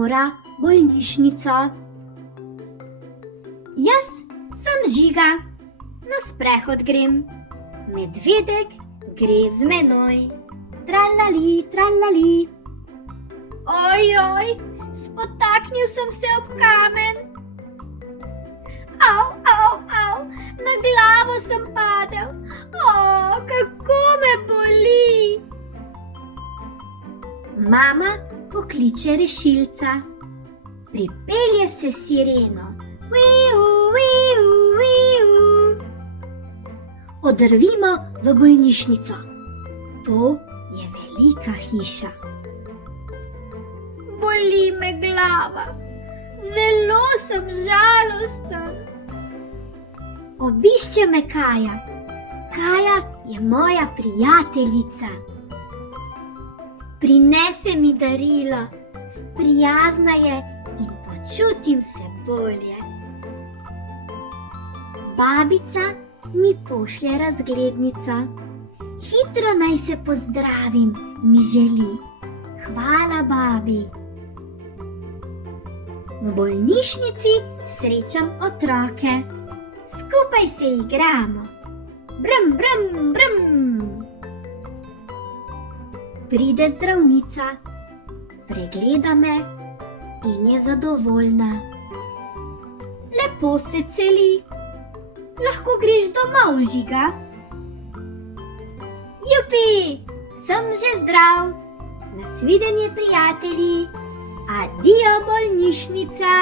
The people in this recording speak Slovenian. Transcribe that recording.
mora bolnišnica. Jaz sem Žiga, na sprehod grem, medvedek gre z menoj, tralali, tralali. Ojoj, spotaknil sem se ob kamen. Au, au, au, na glavo sem padel. Kako me boli. Mama pokliče rešilca. Pripelje se sireno. Viu, viu, viu. Odrvimo v bolnišnico. To je velika hiša. Boli me glava. Zelo sem žalosten. Obišče me Kaja. Kaja je moja prijateljica. Prinese mi darilo. Prijazna je in počutim se bolje. Babica mi pošlje razglednico. Hitro naj se pozdravim, mi želi. Hvala, babi. V bolnišnici srečam otroke. Skupaj se igramo. Brum, brum, brum. Pride zdravnica, pregleda me in je zadovoljna. Lepo se celi. Lahko greš domov, Žiga? Jupi, sem že zdrav. Nasvidenje, prijatelji. Adijo, bolnišnica.